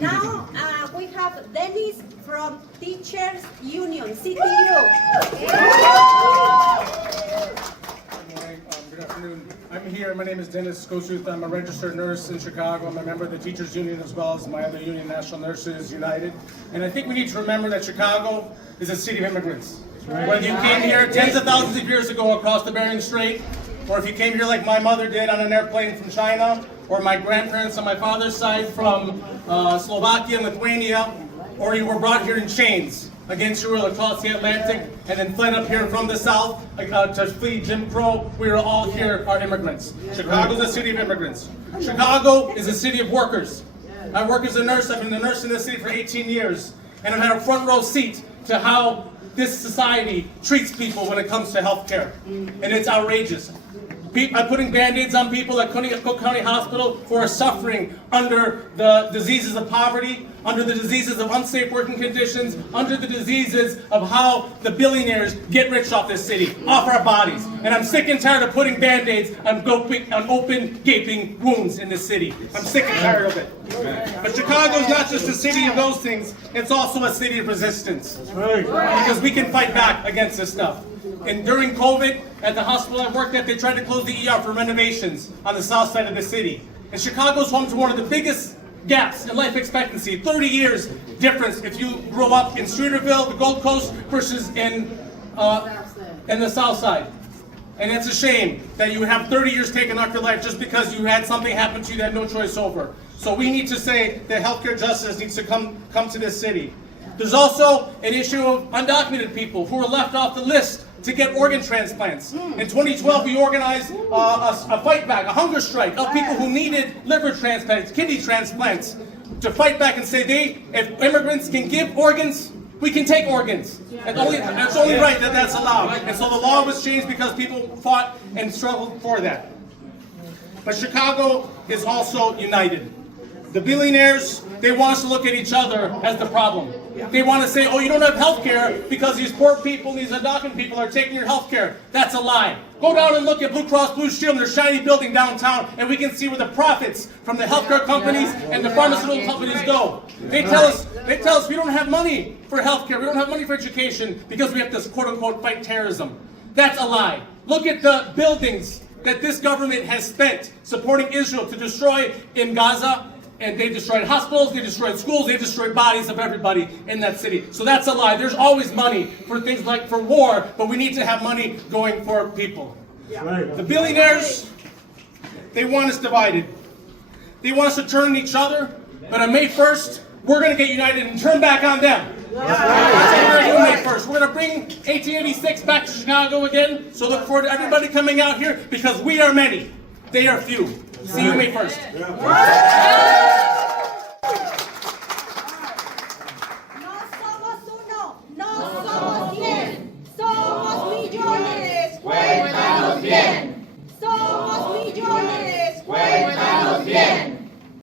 Now we have Dennis from Teachers Union, CTU. Good morning, good afternoon. I'm here, my name is Dennis Kosuth. I'm a registered nurse in Chicago. I'm a member of the Teachers Union as well as my other union, National Nurses United. And I think we need to remember that Chicago is a city of immigrants. Whether you came here tens of thousands of years ago across the Bering Strait, or if you came here like my mother did on an airplane from China, or my grandparents on my father's side from Slovakia and Lithuania, or you were brought here in chains against your will across the Atlantic and then fled up here from the south to flee Jim Crow, we are all here are immigrants. Chicago is a city of immigrants. Chicago is a city of workers. I work as a nurse. I've been a nurse in this city for 18 years, and I've had a front row seat to how this society treats people when it comes to health care, and it's outrageous. I'm putting Band-Aids on people at Cook County Hospital who are suffering under the diseases of poverty, under the diseases of unsafe working conditions, under the diseases of how the billionaires get rich off this city, off our bodies. And I'm sick and tired of putting Band-Aids on open, gaping wounds in this city. I'm sick and tired of it. But Chicago is not just a city of those things, it's also a city of resistance. Because we can fight back against this stuff. And during COVID, at the hospital I worked at, they tried to close the ER for renovations on the south side of the city. And Chicago is home to one of the biggest gaps in life expectancy, 30 years difference if you grow up in Streeterville, the Gold Coast, versus in the south side. And it's a shame that you have 30 years taken off your life just because you had something happen to you that you had no choice over. So we need to say that healthcare justice needs to come to this city. There's also an issue of undocumented people who are left off the list to get organ transplants. In 2012, we organized a fight back, a hunger strike of people who needed liver transplants, kidney transplants, to fight back and say if immigrants can give organs, we can take organs. It's only right that that's allowed. And so the law was changed because people fought and struggled for that. But Chicago is also united. The billionaires, they want us to look at each other as the problem. They want to say, oh, you don't have health care because these poor people, these undocumented people are taking your health care. That's a lie. Go down and look at Blue Cross Blue Shield and their shiny building downtown, and we can see where the profits from the healthcare companies and the pharmaceutical companies go. They tell us we don't have money for health care, we don't have money for education because we have to quote-unquote fight terrorism. That's a lie. Look at the buildings that this government has spent supporting Israel to destroy in Gaza. And they destroyed hospitals, they destroyed schools, they destroyed bodies of everybody in that city. So that's a lie. There's always money for things like for war, but we need to have money going for people. The billionaires, they want us divided. They want us to turn on each other, but on May 1st, we're going to get united and turn back on them. That's what we're going to do May 1st. We're going to bring 1886 back to Chicago again, so look forward to everybody coming out here, because we are many, they are few. See you May 1st. Bien.